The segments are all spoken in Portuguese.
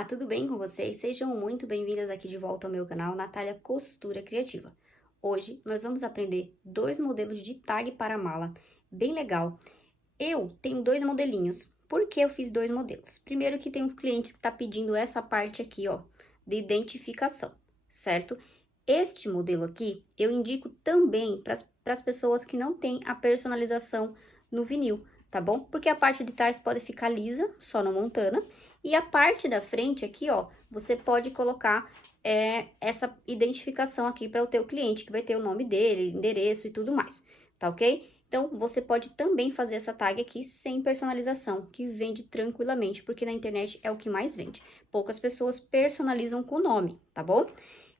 Olá, tudo bem com vocês? Sejam muito bem-vindas aqui de volta ao meu canal, Natália Costura Criativa. Hoje nós vamos aprender dois modelos de tag para mala, bem legal. Eu tenho dois modelinhos. Por que eu fiz dois modelos? Primeiro que tem uns clientes que tá pedindo essa parte aqui, ó, de identificação, certo? Este modelo aqui eu indico também para as pessoas que não têm a personalização no vinil, tá bom? Porque a parte de trás pode ficar lisa, só no montana, e a parte da frente aqui, ó, você pode colocar essa identificação aqui para o teu cliente, que vai ter o nome dele, endereço e tudo mais, tá ok? Então, você pode também fazer essa tag aqui sem personalização, que vende tranquilamente, porque na internet é o que mais vende. Poucas pessoas personalizam com o nome, tá bom?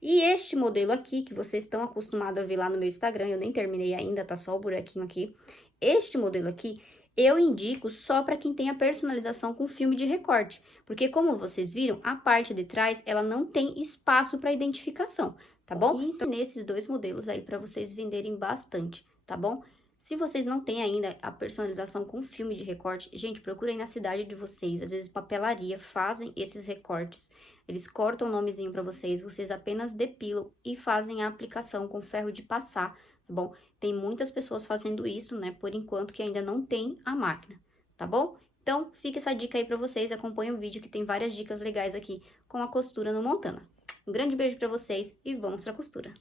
E este modelo aqui, que vocês estão acostumados a ver lá no meu Instagram, eu nem terminei ainda, tá só o buraquinho aqui. Este modelo aqui, eu indico só para quem tem a personalização com filme de recorte, porque como vocês viram, a parte de trás, ela não tem espaço para identificação, tá bom? E ensinei esses dois modelos aí para vocês venderem bastante, tá bom? Se vocês não têm ainda a personalização com filme de recorte, gente, procurem na cidade de vocês. Às vezes papelaria fazem esses recortes. Eles cortam o nomezinho para vocês, vocês apenas depilam e fazem a aplicação com ferro de passar, tá bom? Tem muitas pessoas fazendo isso, né, por enquanto que ainda não tem a máquina, tá bom? Então, fica essa dica aí para vocês, acompanhem o vídeo que tem várias dicas legais aqui com a costura no Montana. Um grande beijo para vocês e vamos pra costura!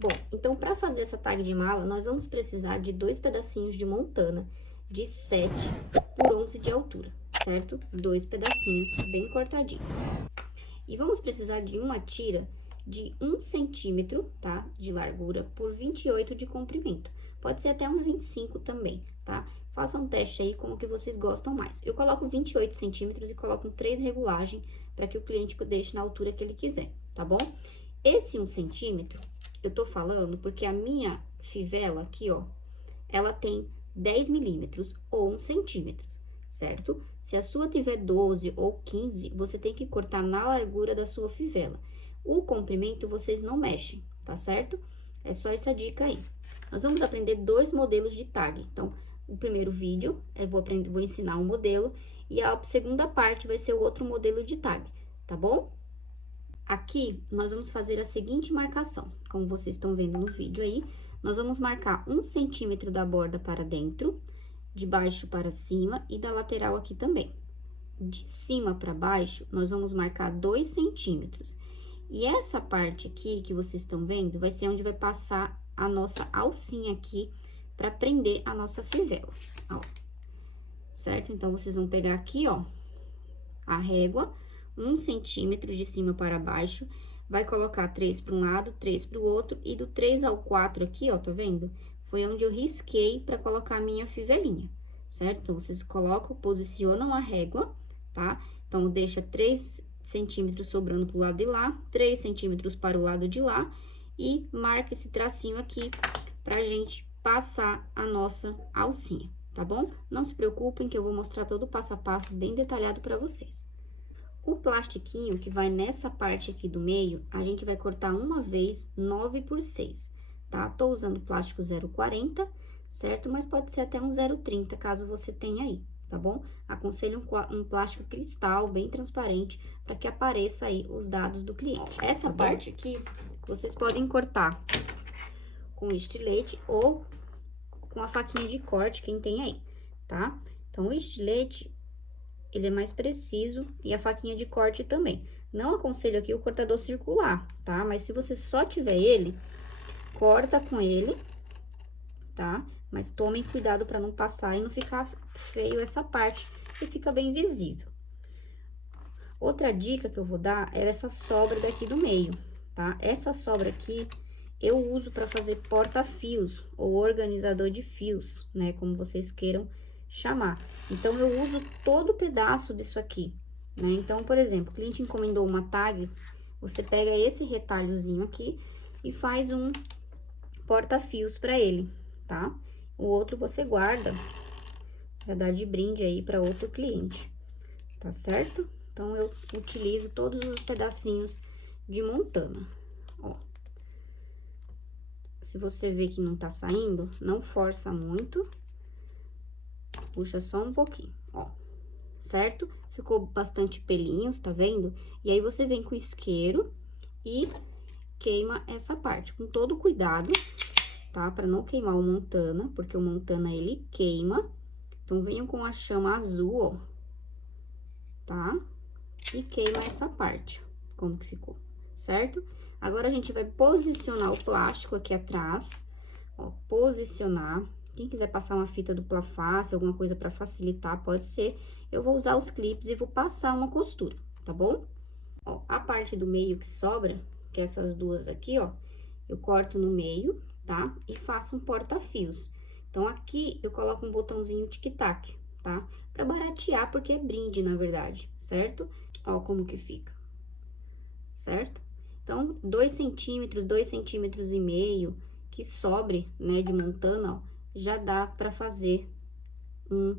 Bom, então para fazer essa tag de mala, nós vamos precisar de dois pedacinhos de montana de 7 por 11 de altura, certo? Dois pedacinhos bem cortadinhos. E vamos precisar de uma tira de 1 centímetro, tá? De largura por 28 de comprimento. Pode ser até uns 25 também, tá? Façam um teste aí com o que vocês gostam mais. Eu coloco 28 centímetros e coloco 3 regulagens para que o cliente deixe na altura que ele quiser, tá bom? Esse 1 centímetro... eu tô falando porque a minha fivela aqui, ó, ela tem 10 milímetros ou 1 centímetro, certo? Se a sua tiver 12 ou 15, você tem que cortar na largura da sua fivela. O comprimento vocês não mexem, tá certo? É só essa dica aí. Nós vamos aprender dois modelos de tag. Então, o primeiro vídeo, eu vou ensinar um modelo e a segunda parte vai ser o outro modelo de tag, tá bom? Aqui, nós vamos fazer a seguinte marcação, como vocês estão vendo no vídeo aí, nós vamos marcar 1 centímetro da borda para dentro, de baixo para cima e da lateral aqui também. De cima para baixo, nós vamos marcar 2 centímetros. E essa parte aqui, que vocês estão vendo, vai ser onde vai passar a nossa alcinha aqui, para prender a nossa fivela, ó. Certo? Então, vocês vão pegar aqui, ó, a régua, 1 centímetro de cima para baixo, vai colocar 3 para um lado, 3 para o outro, e do 3 ao 4 aqui, ó, tá vendo? Foi onde eu risquei para colocar a minha fivelinha, certo? Então, vocês colocam, posicionam a régua, tá? Então, deixa 3 centímetros sobrando pro lado de lá, 3 centímetros para o lado de lá, e marca esse tracinho aqui pra gente passar a nossa alcinha, tá bom? Não se preocupem que eu vou mostrar todo o passo a passo bem detalhado para vocês. O plastiquinho que vai nessa parte aqui do meio, a gente vai cortar uma vez 9 por 6, tá? Tô usando plástico 0,40, certo? Mas pode ser até um 0,30, caso você tenha aí, tá bom? Aconselho um plástico cristal, bem transparente, para que apareça aí os dados do cliente. Essa parte aqui, vocês podem cortar com estilete ou com a faquinha de corte, quem tem aí, tá? Então, o estilete... ele é mais preciso e a faquinha de corte também. Não aconselho aqui o cortador circular, tá? Mas se você só tiver ele, corta com ele, tá? Mas tomem cuidado para não passar e não ficar feio essa parte e fica bem visível. Outra dica que eu vou dar é essa sobra daqui do meio, tá? Essa sobra aqui eu uso para fazer porta-fios ou organizador de fios, né? Como vocês queiram chamar. Então, eu uso todo o pedaço disso aqui, né? Então, por exemplo, o cliente encomendou uma tag, você pega esse retalhozinho aqui e faz um porta-fios para ele, tá? O outro você guarda para dar de brinde aí para outro cliente, tá certo? Então, eu utilizo todos os pedacinhos de montana, ó. Se você vê que não tá saindo, não força muito. Puxa só um pouquinho, ó, certo? ficou bastante pelinhos, tá vendo? E aí, você vem com o isqueiro e queima essa parte, com todo cuidado, tá? Pra não queimar o montana, porque o montana, ele queima. Então, venham com a chama azul, ó, tá? E queima essa parte, como que ficou, certo? Agora, a gente vai posicionar o plástico aqui atrás, ó, posicionar. Quem quiser passar uma fita dupla face, alguma coisa pra facilitar, pode ser. Eu vou usar os clipes e vou passar uma costura, tá bom? Ó, a parte do meio que sobra, que é essas duas aqui, ó, eu corto no meio, tá? E faço um porta-fios. Então, aqui eu coloco um botãozinho tic-tac, tá? Pra baratear, porque é brinde, na verdade, certo? Ó, como que fica, certo? Então, 2 centímetros, 2,5 centímetros que sobre, né, de montana, ó, já dá pra fazer um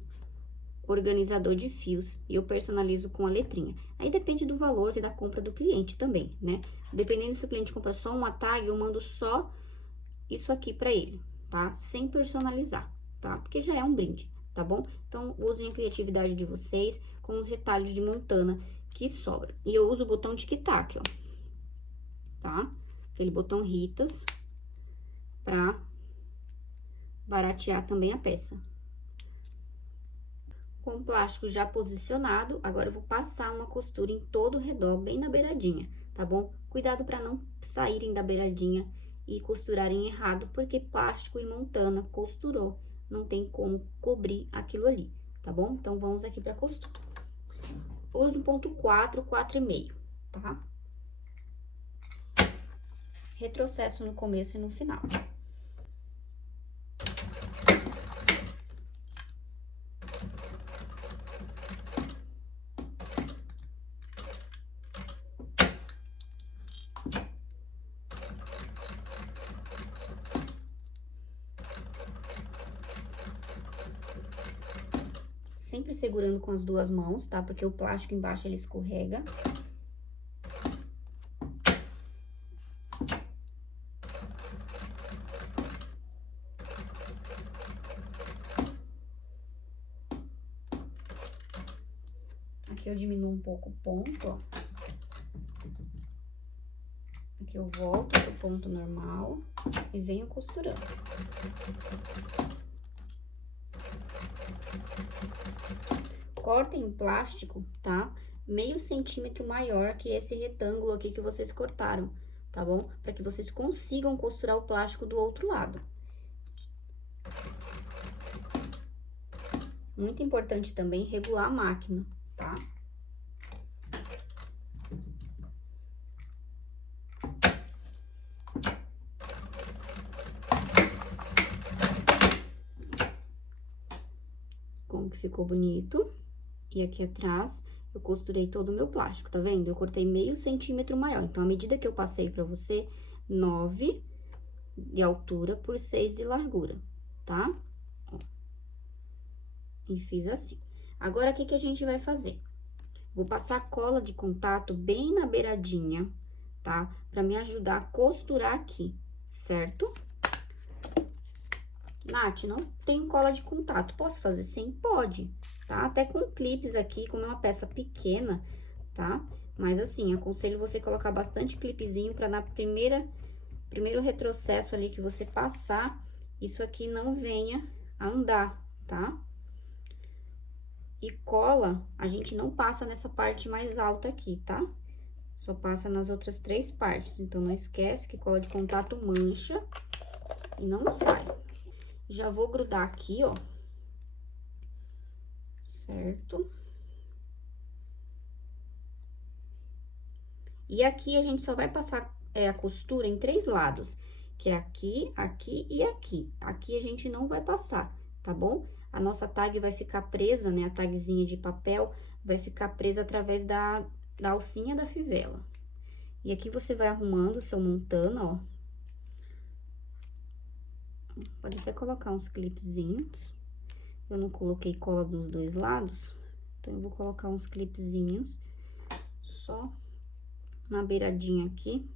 organizador de fios e eu personalizo com a letrinha. Aí depende do valor e da compra do cliente também, né? Dependendo se o cliente compra só uma tag, eu mando só isso aqui pra ele, tá? Sem personalizar, tá? Porque já é um brinde, tá bom? Então, usem a criatividade de vocês com os retalhos de montana que sobra. E eu uso o botão tic-tac, ó, tá? Aquele botão Ritas pra baratear também a peça. Com o plástico já posicionado, agora eu vou passar uma costura em todo o redor, bem na beiradinha, tá bom? Cuidado para não saírem da beiradinha e costurarem errado, porque plástico e montana costurou, não tem como cobrir aquilo ali, tá bom? Então, vamos aqui para costura. Uso 1,4, 4,5, tá? Retrocesso no começo e no final. Sempre segurando com as duas mãos, tá? Porque o plástico embaixo, ele escorrega. Aqui eu diminuo um pouco o ponto, ó. Aqui eu volto pro ponto normal e venho costurando. Cortem em plástico, tá? Meio centímetro maior que esse retângulo aqui que vocês cortaram, tá bom? Para que vocês consigam costurar o plástico do outro lado. Muito importante também regular a máquina, tá? Como que ficou bonito. E aqui atrás, eu costurei todo o meu plástico, tá vendo? Eu cortei meio centímetro maior. Então, a medida que eu passei pra você, 9 de altura por 6 de largura, tá? Ó. E fiz assim. Agora, o que que a gente vai fazer? Vou passar cola de contato bem na beiradinha, tá? Pra me ajudar a costurar aqui, certo? Nath, não tem cola de contato, posso fazer sem? Pode, tá? Até com clipes aqui, como é uma peça pequena, tá? Mas assim, aconselho você colocar bastante clipezinho pra na primeiro retrocesso ali que você passar, isso aqui não venha a andar, tá? E cola, a gente não passa nessa parte mais alta aqui, tá? Só passa nas outras 3 partes. Então, não esquece que cola de contato mancha e não sai. Já vou grudar aqui, ó. Certo? E aqui, a gente só vai passar a costura em 3 lados, que é aqui, aqui e aqui. Aqui a gente não vai passar, tá bom? A nossa tag vai ficar presa, né? A tagzinha de papel vai ficar presa através da alcinha da fivela. E aqui você vai arrumando o seu montana, ó. Pode até colocar uns clipezinhos. Eu não coloquei cola dos 2 lados, então eu vou colocar uns clipezinhos só na beiradinha aqui.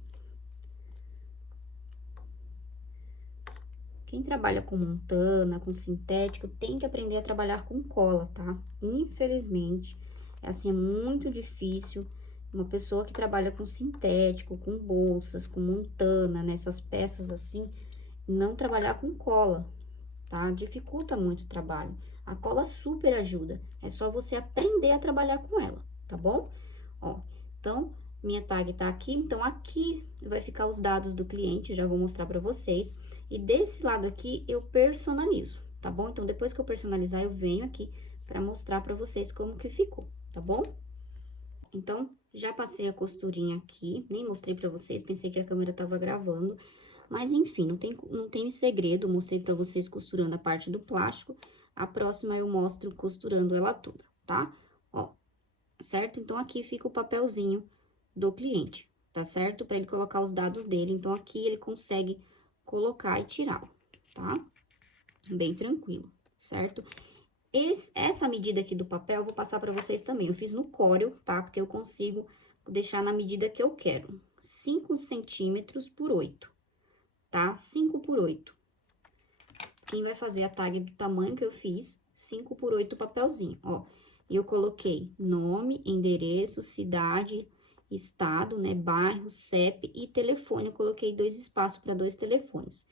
Quem trabalha com montana, com sintético, tem que aprender a trabalhar com cola, tá? Infelizmente, É assim, é muito difícil uma pessoa que trabalha com sintético, com bolsas, com montana, nessas peças assim, não trabalhar com cola, tá? Dificulta muito o trabalho. A cola super ajuda, é só você aprender a trabalhar com ela, tá bom? Ó, então, minha tag tá aqui, então aqui vai ficar os dados do cliente, já vou mostrar pra vocês. E desse lado aqui, eu personalizo, tá bom? Então, depois que eu personalizar, eu venho aqui pra mostrar pra vocês como que ficou, tá bom? Então, já passei a costurinha aqui, nem mostrei pra vocês, pensei que a câmera tava gravando. Mas, enfim, não tem segredo, mostrei pra vocês costurando a parte do plástico. A próxima eu mostro costurando ela toda, tá? Ó, certo? Então, aqui fica o papelzinho do cliente, tá certo? Para ele colocar os dados dele. Então, aqui ele consegue colocar e tirar, tá? Bem tranquilo, certo? Essa medida aqui do papel eu vou passar para vocês também. Eu fiz no Corel, tá? Porque eu consigo deixar na medida que eu quero. 5 centímetros por 8, tá? 5 por 8. Quem vai fazer a tag do tamanho que eu fiz, 5 por 8 papelzinho, ó. E eu coloquei nome, endereço, cidade, estado, né, bairro, CEP e telefone. Eu coloquei 2 espaços para 2 telefones,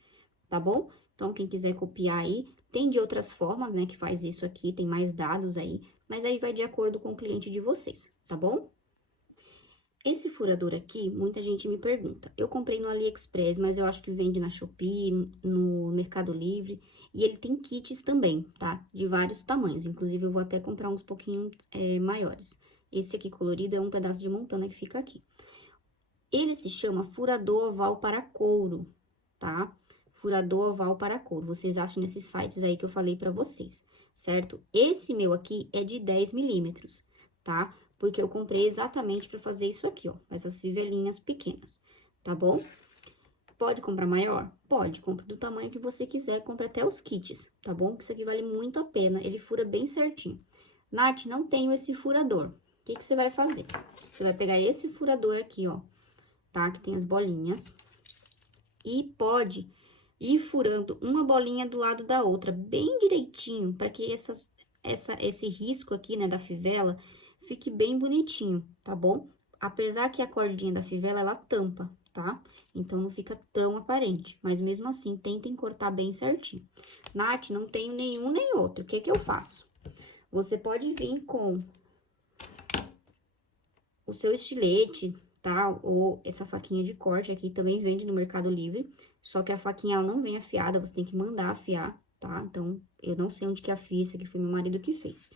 tá bom? Então, quem quiser copiar aí, tem de outras formas, né, que faz isso aqui, tem mais dados aí, mas aí vai de acordo com o cliente de vocês, tá bom? Esse furador aqui, muita gente me pergunta. Eu comprei no AliExpress, mas eu acho que vende na Shopee, no Mercado Livre. E ele tem kits também, tá? De vários tamanhos. Inclusive, eu vou até comprar uns pouquinho maiores. Esse aqui colorido é um pedaço de montana que fica aqui. Ele se chama furador oval para couro, tá? Furador oval para couro. Vocês acham nesses sites aí que eu falei pra vocês, certo? Esse meu aqui é de 10 milímetros, tá? Porque eu comprei exatamente pra fazer isso aqui, ó. Essas fivelinhas pequenas, tá bom? Pode comprar maior? Pode, compre do tamanho que você quiser, compre até os kits, tá bom? Que isso aqui vale muito a pena, ele fura bem certinho. Nath, não tenho esse furador. O que que você vai fazer? Você vai pegar esse furador aqui, ó, tá? Que tem as bolinhas. E pode ir furando uma bolinha do lado da outra, bem direitinho, para que esse risco aqui, né, da fivela, fique bem bonitinho, tá bom? Apesar que a cordinha da fivela, ela tampa, tá? Então, não fica tão aparente, mas mesmo assim, tentem cortar bem certinho. Nath, não tenho nenhum nem outro, o que que eu faço? Você pode vir com o seu estilete, tá? Ou essa faquinha de corte aqui também vende no Mercado Livre, só que a faquinha ela não vem afiada, você tem que mandar afiar, tá? Então, eu não sei onde que afia, isso aqui foi meu marido que fez.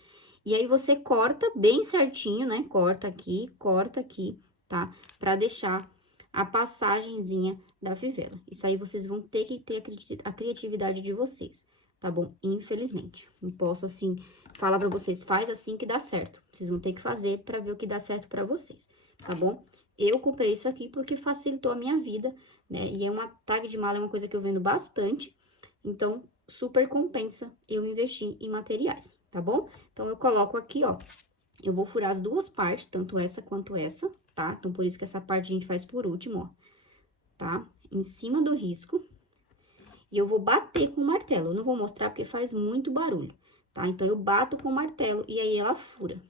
E aí, você corta bem certinho, né? Corta aqui, tá? Pra deixar a passagenzinha da fivela. Isso aí, vocês vão ter que ter a criatividade de vocês, tá bom? Infelizmente. Não posso, assim, falar pra vocês, faz assim que dá certo. Vocês vão ter que fazer pra ver o que dá certo pra vocês, tá bom? Eu comprei isso aqui porque facilitou a minha vida, né? E é uma tag de mala, é uma coisa que eu vendo bastante. Então, super compensa eu investir em materiais, tá bom? Então, eu coloco aqui, ó. Eu vou furar as duas partes, tanto essa quanto essa, tá? Então, por isso que essa parte a gente faz por último, ó. Tá? Em cima do risco. E eu vou bater com o martelo. Eu não vou mostrar porque faz muito barulho, tá? Então, eu bato com o martelo e aí ela fura.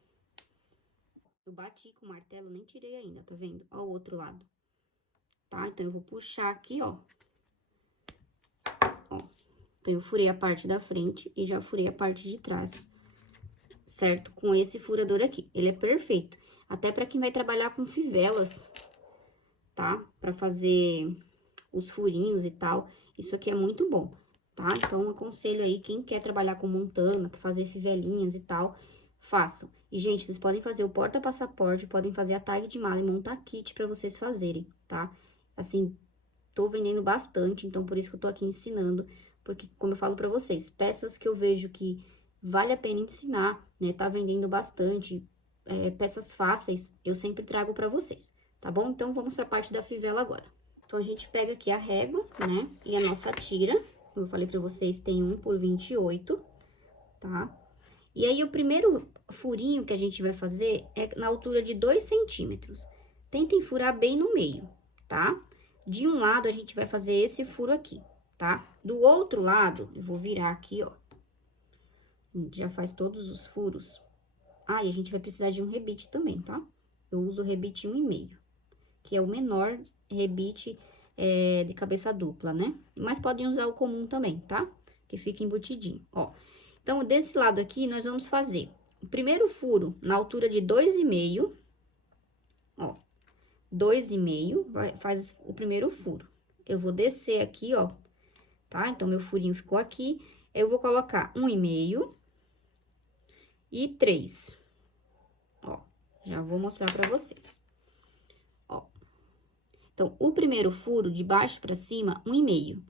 Eu bati com o martelo, nem tirei ainda, tá vendo? Ó o outro lado. Tá? Então, eu vou puxar aqui, ó. Ó. Então, eu furei a parte da frente e já furei a parte de trás, certo? Com esse furador aqui. Ele é perfeito. Até pra quem vai trabalhar com fivelas, tá? Pra fazer os furinhos e tal. Isso aqui é muito bom, tá? Então, eu aconselho aí, quem quer trabalhar com montana, fazer fivelinhas e tal, façam. E, gente, vocês podem fazer o porta-passaporte, podem fazer a tag de mala e montar kit pra vocês fazerem, tá? Assim, tô vendendo bastante, então por isso que eu tô aqui ensinando, porque, como eu falo pra vocês, peças que eu vejo que vale a pena ensinar, né? Tá vendendo bastante, peças fáceis, eu sempre trago pra vocês, tá bom? Então, vamos pra parte da fivela agora. Então, a gente pega aqui a régua, né? E a nossa tira, como eu falei pra vocês, tem 1 por 28, tá? E aí, o primeiro furinho que a gente vai fazer é na altura de 2 centímetros. Tentem furar bem no meio, tá? De um lado, a gente vai fazer esse furo aqui, tá? Do outro lado, eu vou virar aqui, ó. Já faz todos os furos Ah, e a gente vai precisar de um rebite também, tá? Eu uso o rebite 1,5, que é o menor rebite de cabeça dupla, né? Mas podem usar o comum também, tá? Que fica embutidinho, ó. Então, desse lado aqui, nós vamos fazer o primeiro furo na altura de 2,5, ó. 2,5, faz o primeiro furo. Eu vou descer aqui, ó, tá? Então, meu furinho ficou aqui. Eu vou colocar 1,5 e 3. Ó, já vou mostrar pra vocês. Ó. Então, o primeiro furo, de baixo pra cima, 1,5.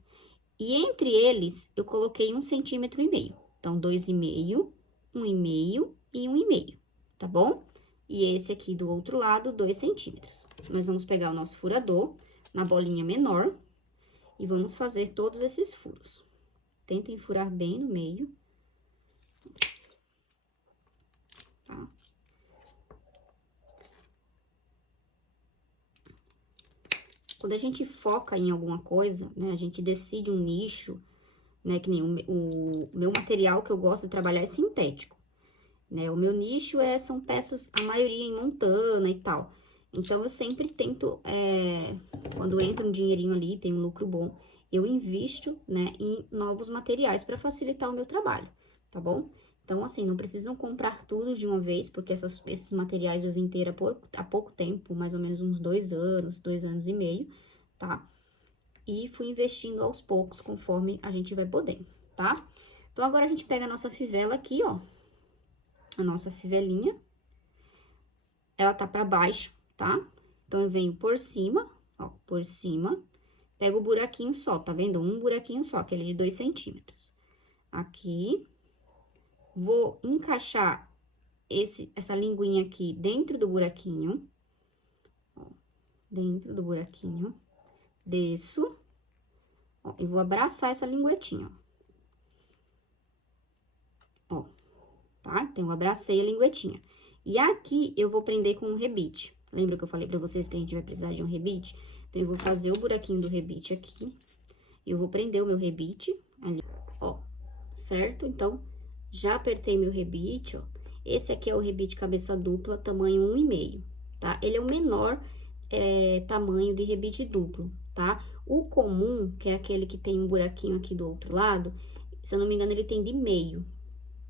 E entre eles, eu coloquei 1,5 centímetro. Então, 2,5, 1,5 e 1,5, tá bom? E esse aqui do outro lado, 2 centímetros. Nós vamos pegar o nosso furador na bolinha menor e vamos fazer todos esses furos. Tentem furar bem no meio. Tá? Quando a gente foca em alguma coisa, né, a gente decide um nicho, né, que nem o meu material que eu gosto de trabalhar é sintético, né, o meu nicho são peças, a maioria em montana e tal. Então, eu sempre tento, quando entra um dinheirinho ali, tem um lucro bom, eu invisto, né, em novos materiais para facilitar o meu trabalho, tá bom? Então, assim, não precisam comprar tudo de uma vez, porque esses materiais eu vim ter há pouco tempo, mais ou menos uns 2 anos, 2 anos e meio, tá? E fui investindo aos poucos, conforme a gente vai podendo, tá? Então, agora a gente pega a nossa fivela aqui, ó. A nossa fivelinha. Ela tá pra baixo, tá? Então, eu venho por cima, ó, por cima. Pego o buraquinho só, tá vendo? Um buraquinho só, aquele de 2 centímetros. Aqui. Vou encaixar essa linguinha aqui dentro do buraquinho. Ó, dentro do buraquinho. Desço. Ó, e vou abraçar essa linguetinha, ó. Tá? Então, eu abracei a linguetinha. E aqui, eu vou prender com um rebite. Lembra que eu falei pra vocês que a gente vai precisar de um rebite? Então, eu vou fazer o buraquinho do rebite aqui. Eu vou prender o meu rebite ali, ó. Certo? Então, já apertei meu rebite, ó. Esse aqui é o rebite cabeça dupla, tamanho 1,5, tá? Ele é o menor tamanho de rebite duplo, tá? O comum, que é aquele que tem um buraquinho aqui do outro lado, se eu não me engano, ele tem de meio,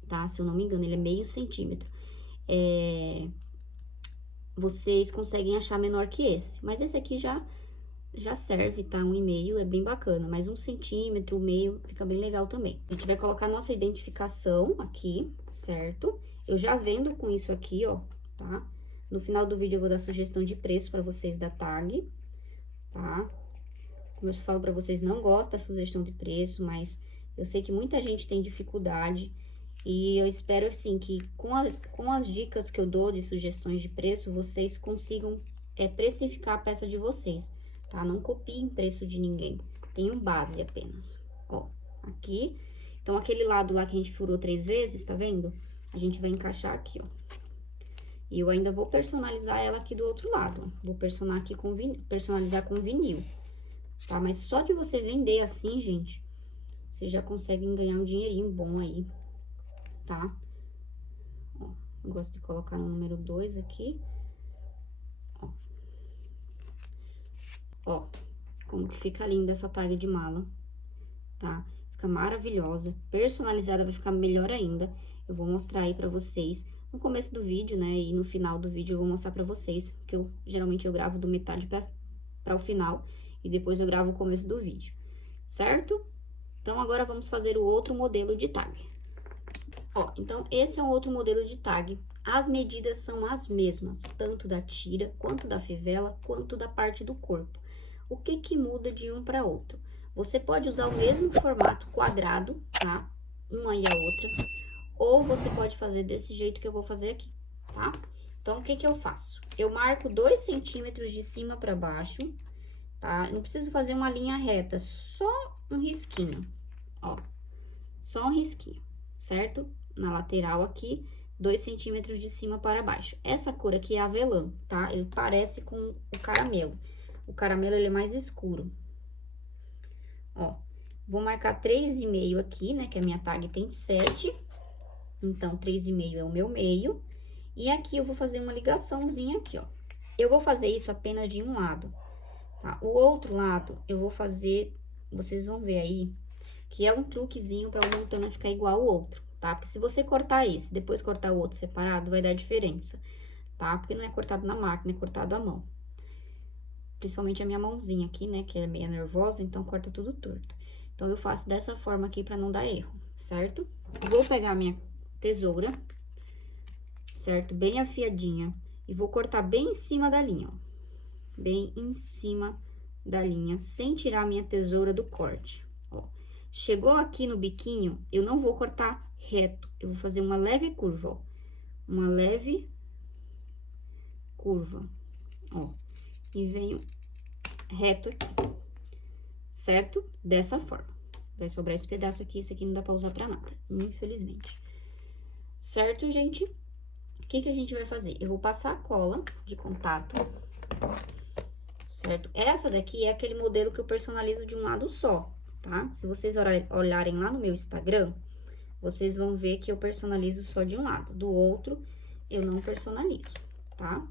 tá? Se eu não me engano, ele é meio centímetro. Vocês conseguem achar menor que esse, mas esse aqui já serve, tá? 1,5 é bem bacana, mas 1 centímetro, meio, fica bem legal também. A gente vai colocar nossa identificação aqui, certo? Eu já vendo com isso aqui, ó, tá? No final do vídeo eu vou dar sugestão de preço pra vocês da tag, tá? Como eu falo pra vocês, não gosto da sugestão de preço, mas eu sei que muita gente tem dificuldade. E eu espero, assim, que com as dicas que eu dou de sugestões de preço, vocês consigam precificar a peça de vocês, tá? Não copiem preço de ninguém, tenham base apenas. Ó, aqui. Então, aquele lado lá que a gente furou 3 vezes, tá vendo? A gente vai encaixar aqui, ó. E eu ainda vou personalizar ela aqui do outro lado, ó. Vou personalizar com vinil, tá? Mas só de você vender assim, gente, vocês já conseguem ganhar um dinheirinho bom aí, tá? Ó, eu gosto de colocar no número 2 aqui. Ó, como que fica linda essa tag de mala, tá? Fica maravilhosa, personalizada vai ficar melhor ainda. Eu vou mostrar aí pra vocês no começo do vídeo, né? E no final do vídeo eu vou mostrar pra vocês, que geralmente eu gravo do metade pra o final e depois eu gravo o começo do vídeo, certo? Então, agora vamos fazer o outro modelo de tag. Ó, então, esse é um outro modelo de tag. As medidas são as mesmas, tanto da tira, quanto da fivela, quanto da parte do corpo. O que que muda de um para outro? Você pode usar o mesmo formato quadrado, tá? Uma e a outra. Ou você pode fazer desse jeito que eu vou fazer aqui, tá? Então, o que que eu faço? Eu marco 2 centímetros de cima para baixo, tá? Não preciso fazer uma linha reta, só um risquinho, ó. Só um risquinho, certo? Na lateral aqui, 2 centímetros de cima para baixo. Essa cor aqui é avelã, tá? Ele parece com o caramelo. O caramelo, ele é mais escuro. Ó, vou marcar 3,5 aqui, né? Que a minha tag tem 7. Então, 3,5 é o meu meio. E aqui eu vou fazer uma ligaçãozinha aqui, ó. Eu vou fazer isso apenas de um lado, tá? O outro lado eu vou fazer, vocês vão ver aí, que é um truquezinho pra uma montana ficar igual ao outro, tá? Porque se você cortar esse, depois cortar o outro separado, vai dar diferença, tá? Porque não é cortado na máquina, é cortado à mão. Principalmente a minha mãozinha aqui, né, que é meio nervosa, então corta tudo torto. Então, eu faço dessa forma aqui pra não dar erro, certo? Vou pegar a minha tesoura, certo? Bem afiadinha. E vou cortar bem em cima da linha, ó. Bem em cima da linha, sem tirar a minha tesoura do corte, ó. Chegou aqui no biquinho, eu não vou cortar reto, eu vou fazer uma leve curva, ó. Uma leve curva, ó. E venho reto aqui, certo? Dessa forma. Vai sobrar esse pedaço aqui, isso aqui não dá pra usar pra nada, infelizmente. Certo, gente? O que que a gente vai fazer? Eu vou passar a cola de contato, certo? Essa daqui é aquele modelo que eu personalizo de um lado só, tá? Se vocês olharem lá no meu Instagram, vocês vão ver que eu personalizo só de um lado. Do outro, eu não personalizo, tá?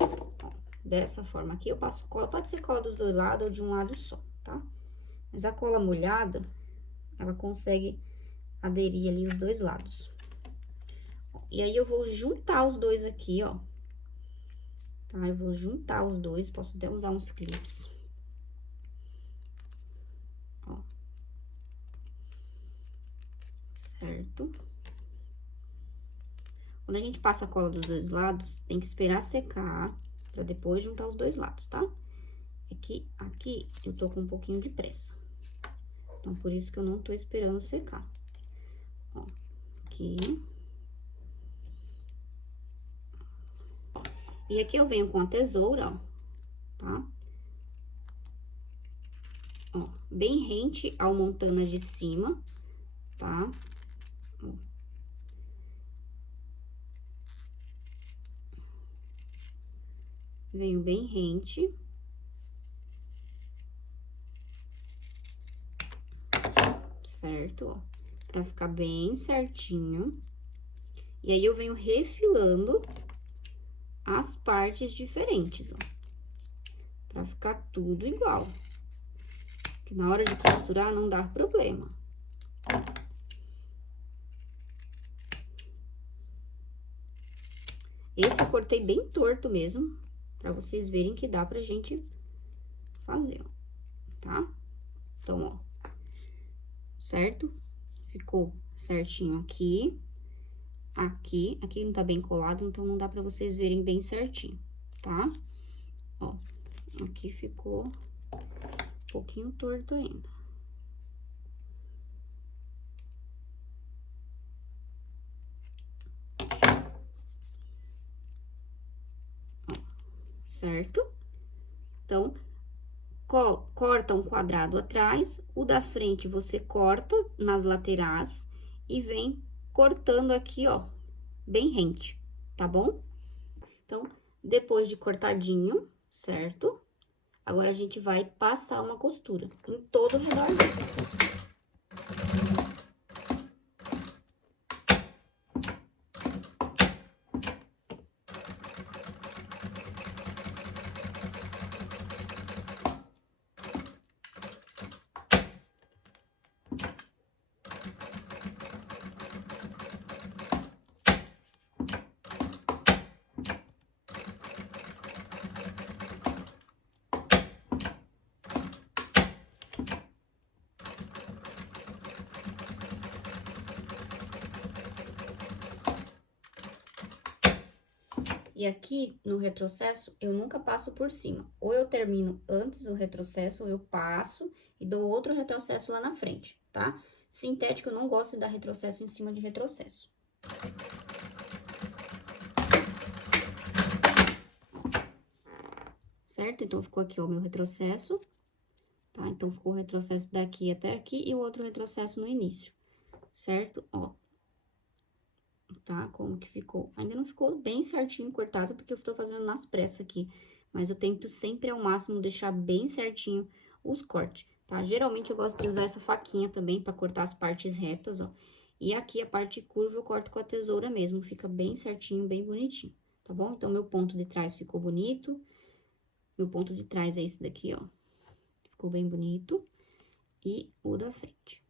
Ó, dessa forma aqui, eu passo cola. Pode ser cola dos dois lados ou de um lado só, tá? Mas a cola molhada, ela consegue aderir ali os dois lados. E aí, eu vou juntar os dois aqui, ó. Tá? Eu vou juntar os dois, posso até usar uns clips. Ó. Certo? Quando a gente passa a cola dos dois lados, tem que esperar secar, pra depois juntar os dois lados, tá? É que aqui eu tô com um pouquinho de pressa. Então, por isso que eu não tô esperando secar. Ó, aqui. E aqui eu venho com a tesoura, ó, tá? Ó, bem rente ao montana de cima, tá? Ó. Venho bem rente. Certo? Ó, pra ficar bem certinho. E aí, eu venho refilando as partes diferentes, ó. Pra ficar tudo igual. Que na hora de costurar não dá problema. Esse eu cortei bem torto mesmo, pra vocês verem que dá pra gente fazer, ó, tá? Então, ó, certo? Ficou certinho aqui. Aqui não tá bem colado, então não dá pra vocês verem bem certinho, tá? Ó, aqui ficou um pouquinho torto ainda. Ó, certo? Então, corta um quadrado atrás, o da frente você corta nas laterais e vem cortando aqui, ó, bem rente, tá bom? Então, depois de cortadinho, certo? Agora, a gente vai passar uma costura em todo o redor dele. E aqui, no retrocesso, eu nunca passo por cima. Ou eu termino antes do retrocesso, ou eu passo e dou outro retrocesso lá na frente, tá? Sintético, eu não gosto de dar retrocesso em cima de retrocesso. Certo? Então, ficou aqui, ó, o meu retrocesso, tá? Então, ficou o retrocesso daqui até aqui e o outro retrocesso no início, certo? Ó. Tá? Como que ficou? Ainda não ficou bem certinho cortado, porque eu tô fazendo nas pressas aqui. Mas eu tento sempre ao máximo deixar bem certinho os cortes, tá? Geralmente eu gosto de usar essa faquinha também pra cortar as partes retas, ó. E aqui a parte curva eu corto com a tesoura mesmo, fica bem certinho, bem bonitinho, tá bom? Então, meu ponto de trás ficou bonito. Meu ponto de trás é esse daqui, ó. Ficou bem bonito. E o da frente,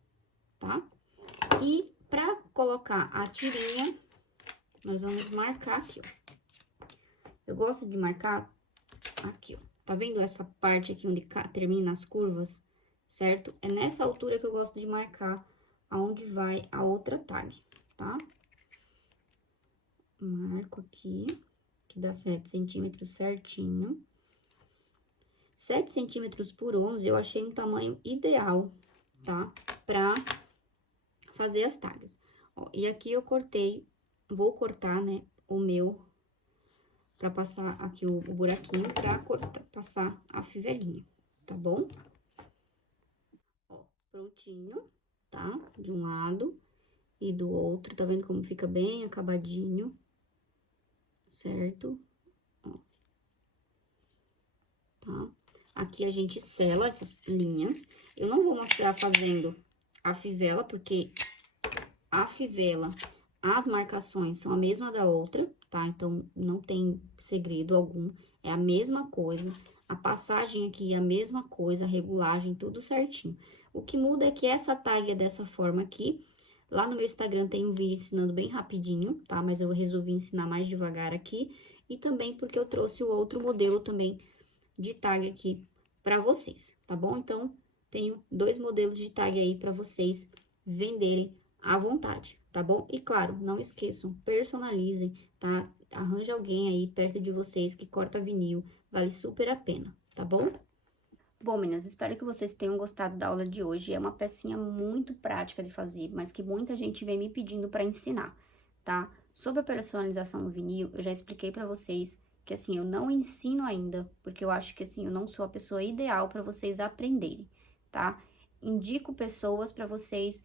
tá? E pra colocar a tirinha, nós vamos marcar aqui, ó. Eu gosto de marcar aqui, ó. Tá vendo essa parte aqui onde termina as curvas, certo? É nessa altura que eu gosto de marcar aonde vai a outra tag, tá? Marco aqui, que dá 7 centímetros certinho. 7 centímetros por 11 eu achei um tamanho ideal, tá? Pra fazer as tags. Ó, e aqui eu cortei, vou cortar, né, o meu, pra passar aqui o buraquinho, pra passar a fivelinha, tá bom? Ó, prontinho, tá? De um lado e do outro, tá vendo como fica bem acabadinho, certo? Ó. Tá? Aqui a gente sela essas linhas. Eu não vou mostrar fazendo a fivela, porque a fivela, as marcações são a mesma da outra, tá? Então, não tem segredo algum, é a mesma coisa. A passagem aqui é a mesma coisa, a regulagem, tudo certinho. O que muda é que essa tag é dessa forma aqui. Lá no meu Instagram tem um vídeo ensinando bem rapidinho, tá? Mas eu resolvi ensinar mais devagar aqui. E também porque eu trouxe o outro modelo também de tag aqui para vocês, tá bom? Então, tenho 2 modelos de tag aí para vocês venderem à vontade, tá bom? E claro, não esqueçam, personalizem, tá? Arranje alguém aí perto de vocês que corta vinil, vale super a pena, tá bom? Bom, meninas, espero que vocês tenham gostado da aula de hoje. É uma pecinha muito prática de fazer, mas que muita gente vem me pedindo para ensinar, tá? Sobre a personalização no vinil, eu já expliquei para vocês que, assim, eu não ensino ainda, porque eu acho que, assim, eu não sou a pessoa ideal para vocês aprenderem, tá? Indico pessoas para vocês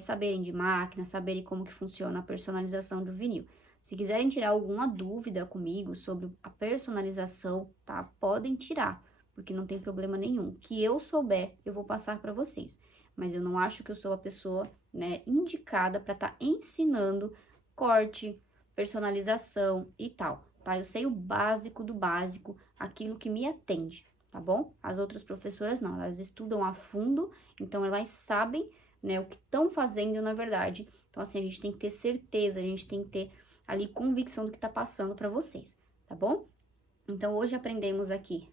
saberem de máquina, saberem como que funciona a personalização do vinil. Se quiserem tirar alguma dúvida comigo sobre a personalização, tá? Podem tirar, porque não tem problema nenhum. Que eu souber, eu vou passar para vocês. Mas eu não acho que eu sou a pessoa, né, indicada para estar ensinando corte, personalização e tal, tá? Eu sei o básico do básico, aquilo que me atende, tá bom? As outras professoras não, elas estudam a fundo, então elas sabem, né, o que estão fazendo na verdade. Então, assim, a gente tem que ter certeza, a gente tem que ter ali convicção do que tá passando para vocês, tá bom? Então, hoje aprendemos aqui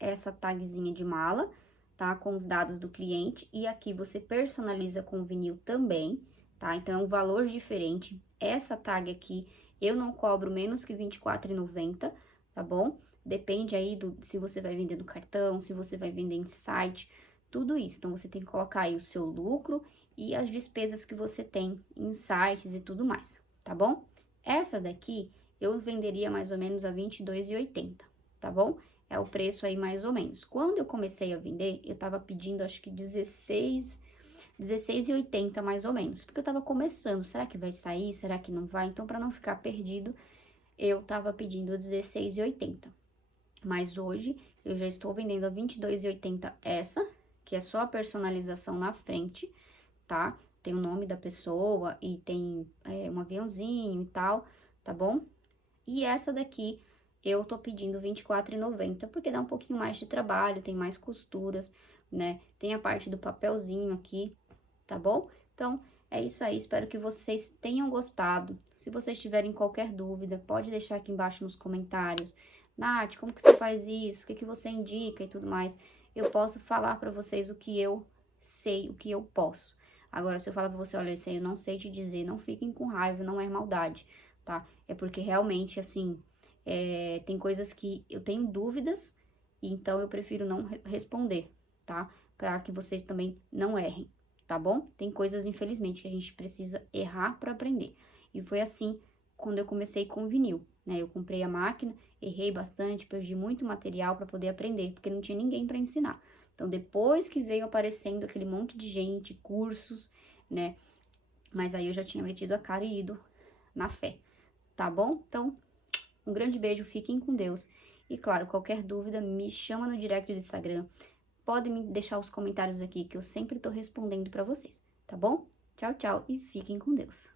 essa tagzinha de mala, tá? Com os dados do cliente, e aqui você personaliza com o vinil também, tá? Então, é um valor diferente. Essa tag aqui, eu não cobro menos que R$ 24,90, tá bom? Depende aí se você vai vender no cartão, se você vai vender em site, tudo isso. Então, você tem que colocar aí o seu lucro e as despesas que você tem em sites e tudo mais, tá bom? Essa daqui, eu venderia mais ou menos a R$ 22,80, tá bom? É o preço aí mais ou menos. Quando eu comecei a vender, eu tava pedindo acho que 16,80 mais ou menos, porque eu tava começando. Será que vai sair? Será que não vai? Então, para não ficar perdido, eu tava pedindo 16,80. Mas hoje eu já estou vendendo a 22,80 essa, que é só a personalização na frente, tá? Tem o nome da pessoa e tem um aviãozinho e tal, tá bom? E essa daqui eu tô pedindo R$ 24,90, porque dá um pouquinho mais de trabalho, tem mais costuras, né? Tem a parte do papelzinho aqui, tá bom? Então, é isso aí, espero que vocês tenham gostado. Se vocês tiverem qualquer dúvida, pode deixar aqui embaixo nos comentários. Nath, como que você faz isso? O que que você indica e tudo mais? Eu posso falar pra vocês o que eu sei, o que eu posso. Agora, se eu falar pra você, olha, isso aí eu não sei te dizer, não fiquem com raiva, não é maldade, tá? É porque realmente, assim, tem coisas que eu tenho dúvidas, e então eu prefiro não responder, tá? Pra que vocês também não errem, tá bom? Tem coisas, infelizmente, que a gente precisa errar pra aprender. E foi assim quando eu comecei com vinil, né? Eu comprei a máquina, errei bastante, perdi muito material pra poder aprender, porque não tinha ninguém pra ensinar. Então, depois que veio aparecendo aquele monte de gente, cursos, né? Mas aí eu já tinha metido a cara e ido na fé, tá bom? Então, um grande beijo, fiquem com Deus. E claro, qualquer dúvida, me chama no direct do Instagram. Podem me deixar os comentários aqui, que eu sempre tô respondendo pra vocês, tá bom? Tchau, tchau e fiquem com Deus!